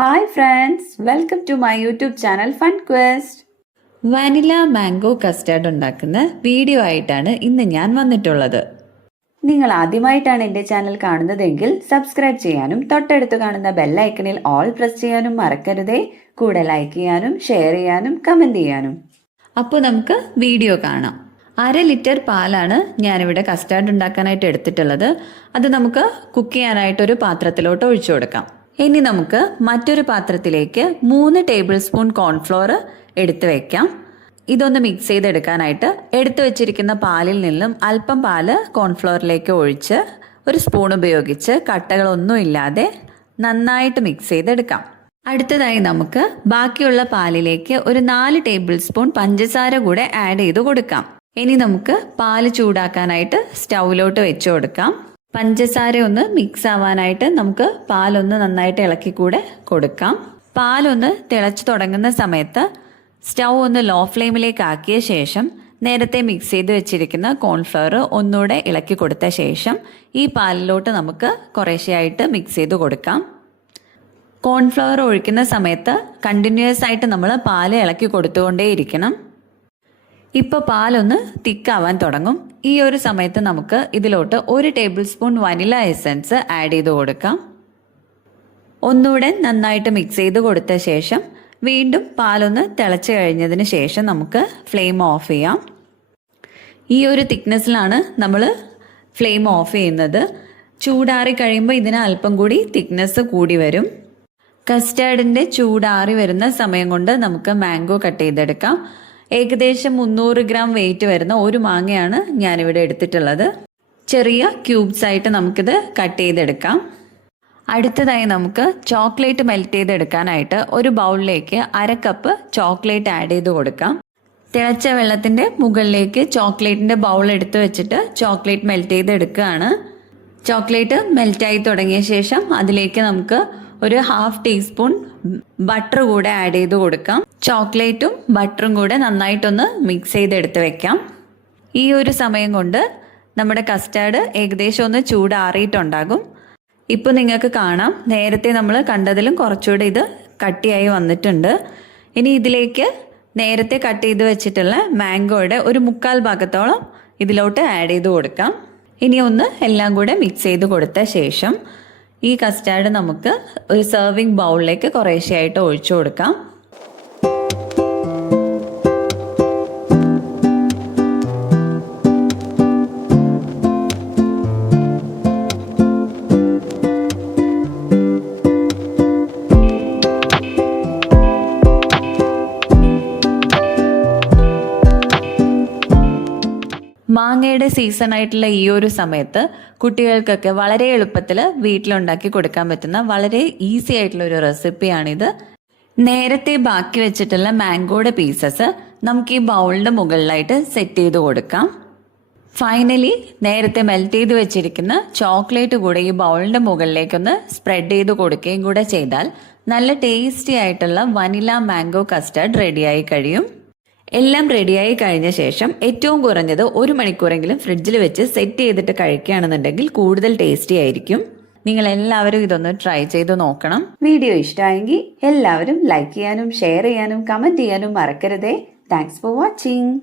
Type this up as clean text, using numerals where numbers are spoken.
Hi friends, welcome to my YouTube channel fun quest. Vanilla mango custard ഉണ്ടാക്കുന്ന video ആയിട്ടാണ് ഇന്ന് ഞാൻ വന്നിട്ടുള്ളത്. നിങ്ങൾ ആദ്യമായിട്ടാണ് എൻ്റെ ചാനൽ കാണുന്നതെങ്കിൽ സബ്സ്ക്രൈബ് ചെയ്യാനും തൊട്ടടുത്ത് കാണുന്ന ബെല്ലൈക്കണിൽ ഓൾ പ്രസ് ചെയ്യാനും മറക്കരുതേ. കൂടെ ലൈക്ക് ചെയ്യാനും ഷെയർ ചെയ്യാനും കമൻറ്റ് ചെയ്യാനും. അപ്പോൾ നമുക്ക് വീഡിയോ കാണാം. 1/2 ലിറ്റർ പാലാണ് ഞാനിവിടെ കസ്റ്റാർഡ് ഉണ്ടാക്കാനായിട്ട് എടുത്തിട്ടുള്ളത്. അത് നമുക്ക് കുക്ക് ചെയ്യാനായിട്ടൊരു പാത്രത്തിലോട്ട് ഒഴിച്ചു കൊടുക്കാം. ഇനി നമുക്ക് മറ്റൊരു പാത്രത്തിലേക്ക് 3 ടേബിൾ സ്പൂൺ കോൺഫ്ലോർ എടുത്തു വെക്കാം. ഇതൊന്ന് മിക്സ് ചെയ്തെടുക്കാനായിട്ട് എടുത്തു വെച്ചിരിക്കുന്ന പാലിൽ നിന്നും അല്പം പാല് കോൺഫ്ലോറിലേക്ക് ഒഴിച്ച് ഒരു സ്പൂൺ ഉപയോഗിച്ച് കട്ടകളൊന്നും ഇല്ലാതെ നന്നായിട്ട് മിക്സ് ചെയ്തെടുക്കാം. അടുത്തതായി നമുക്ക് ബാക്കിയുള്ള പാലിലേക്ക് ഒരു 4 ടേബിൾ സ്പൂൺ പഞ്ചസാര കൂടെ ആഡ് ചെയ്ത് കൊടുക്കാം. ഇനി നമുക്ക് പാല് ചൂടാക്കാനായിട്ട് സ്റ്റൗവിലോട്ട് വെച്ച് കൊടുക്കാം. പഞ്ചസാര ഒന്ന് മിക്സ് ആവാനായിട്ട് നമുക്ക് പാലൊന്ന് നന്നായിട്ട് ഇളക്കി കൂടെ കൊടുക്കാം. പാലൊന്ന് തിളച്ചു തുടങ്ങുന്ന സമയത്ത് സ്റ്റൗ ഒന്ന് ലോ ഫ്ലെയിമിലേക്ക് ആക്കിയ ശേഷം നേരത്തെ മിക്സ് ചെയ്ത് വെച്ചിരിക്കുന്ന കോൺഫ്ലവർ ഒന്നുകൂടെ ഇളക്കി കൊടുത്ത ശേഷം ഈ പാലിലോട്ട് നമുക്ക് കുറേശ്ശെയായിട്ട് മിക്സ് ചെയ്ത് കൊടുക്കാം. കോൺഫ്ലവർ ഒഴിക്കുന്ന സമയത്ത് കണ്ടിന്യൂസ് ആയിട്ട് നമ്മൾ പാല് ഇളക്കി കൊടുത്തുകൊണ്ടേയിരിക്കണം. ഇപ്പോൾ പാലൊന്ന് തിക്കാവാൻ തുടങ്ങും. ഈ ഒരു സമയത്ത് നമുക്ക് ഇതിലോട്ട് 1 table spoon vanilla essence add ചെയ്ത് കൊടുക്കാം. ഒന്നുകൂടെ നന്നായിട്ട് മിക്സ് ചെയ്ത് കൊടുത്ത ശേഷം വീണ്ടും പാലൊന്ന് തിളച്ച് കഴിഞ്ഞതിന് ശേഷം നമുക്ക് ഫ്ലെയിം ഓഫ് ചെയ്യാം. ഈ ഒരു തിക്നെസ്സിലാണ് നമ്മൾ ഫ്ലെയിം ഓഫ് ചെയ്യുന്നത്. ചൂടാറി കഴിയുമ്പോൾ ഇതിന് അല്പം കൂടി തിക്നെസ് കൂടി വരും. കസ്റ്റാർഡിൻ്റെ ചൂടാറി വരുന്ന സമയം കൊണ്ട് നമുക്ക് മാംഗോ കട്ട് ചെയ്തെടുക്കാം. ഏകദേശം 300 ഗ്രാം വെയിറ്റ് വരുന്ന ഒരു മാങ്ങയാണ് ഞാനിവിടെ എടുത്തിട്ടുള്ളത്. ചെറിയ ക്യൂബ്സ് ആയിട്ട് നമുക്കിത് കട്ട് ചെയ്തെടുക്കാം. അടുത്തതായി നമുക്ക് ചോക്ലേറ്റ് മെൽറ്റ് ചെയ്തെടുക്കാനായിട്ട് ഒരു ബൗളിലേക്ക് 1/2 കപ്പ് ചോക്ലേറ്റ് ആഡ് ചെയ്ത് കൊടുക്കാം. തിളച്ച വെള്ളത്തിൻ്റെ മുകളിലേക്ക് ചോക്ലേറ്റിൻ്റെ ബൗൾ എടുത്ത് വെച്ചിട്ട് ചോക്ലേറ്റ് മെൽറ്റ് ചെയ്തെടുക്കുകയാണ്. ചോക്ലേറ്റ് മെൽറ്റായി തുടങ്ങിയ ശേഷം അതിലേക്ക് നമുക്ക് ഒരു 1/2 ടീസ്പൂൺ ബട്ടർ കൂടെ ആഡ് ചെയ്ത് കൊടുക്കാം. ചോക്ലേറ്റും ബട്ടറും കൂടെ നന്നായിട്ടൊന്ന് മിക്സ് ചെയ്തെടുത്ത് വെക്കാം. ഈ ഒരു സമയം കൊണ്ട് നമ്മുടെ കസ്റ്റാർഡ് ഏകദേശം ഒന്ന് ചൂടാറിയിട്ടുണ്ടാകും. ഇപ്പോൾ നിങ്ങൾക്ക് കാണാം, നേരത്തെ നമ്മൾ കണ്ടതിലും കുറച്ചുകൂടെ ഇത് കട്ടിയായി വന്നിട്ടുണ്ട്. ഇനി ഇതിലേക്ക് നേരത്തെ കട്ട് ചെയ്ത് വെച്ചിട്ടുള്ള മാംഗോയുടെ ഒരു 1/4 ഭാഗത്തോളം ഇതിലോട്ട് ആഡ് ചെയ്ത് കൊടുക്കാം. ഇനി ഒന്ന് എല്ലാം കൂടെ മിക്സ് ചെയ്ത് കൊടുത്ത ശേഷം ഈ കസ്റ്റാർഡ് നമുക്ക് ഒരു സെർവിങ് ബൗളിലേക്ക് കുറേശ്ശെയായിട്ട് ഒഴിച്ചു കൊടുക്കാം. മാങ്ങയുടെ സീസൺ ആയിട്ടുള്ള ഈ ഒരു സമയത്ത് കുട്ടികൾക്കൊക്കെ വളരെ എളുപ്പത്തിൽ വീട്ടിലുണ്ടാക്കി കൊടുക്കാൻ പറ്റുന്ന വളരെ ഈസി ആയിട്ടുള്ള ഒരു റെസിപ്പിയാണിത്. നേരത്തെ ബാക്കി വെച്ചിട്ടുള്ള മാംഗോയുടെ പീസസ് നമുക്ക് ഈ ബൗളിൻ്റെ മുകളിലായിട്ട് സെറ്റ് ചെയ്ത് കൊടുക്കാം. ഫൈനലി നേരത്തെ മെൽറ്റ് ചെയ്ത് വെച്ചിരിക്കുന്ന ചോക്ലേറ്റ് കൂടെ ഈ ബൗളിൻ്റെ മുകളിലേക്കൊന്ന് സ്പ്രെഡ് ചെയ്ത് കൊടുക്കുകയും കൂടെ ചെയ്താൽ നല്ല ടേസ്റ്റി ആയിട്ടുള്ള വനില മാംഗോ കസ്റ്റാർഡ് റെഡിയായി കഴിയും. എല്ലാം റെഡിയായി കഴിഞ്ഞ ശേഷം ഏറ്റവും കുറഞ്ഞത് 1 മണിക്കൂറെങ്കിലും ഫ്രിഡ്ജിൽ വെച്ച് സെറ്റ് ചെയ്തിട്ട് കഴിക്കുകയാണെന്നുണ്ടെങ്കിൽ കൂടുതൽ ടേസ്റ്റി ആയിരിക്കും. നിങ്ങൾ എല്ലാവരും ഇതൊന്ന് ട്രൈ ചെയ്ത് നോക്കണം. വീഡിയോ ഇഷ്ടമായെങ്കിൽ എല്ലാവരും ലൈക്ക് ചെയ്യാനും ഷെയർ ചെയ്യാനും കമൻറ്റ് ചെയ്യാനും മറക്കരുതേ. Thanks for watching.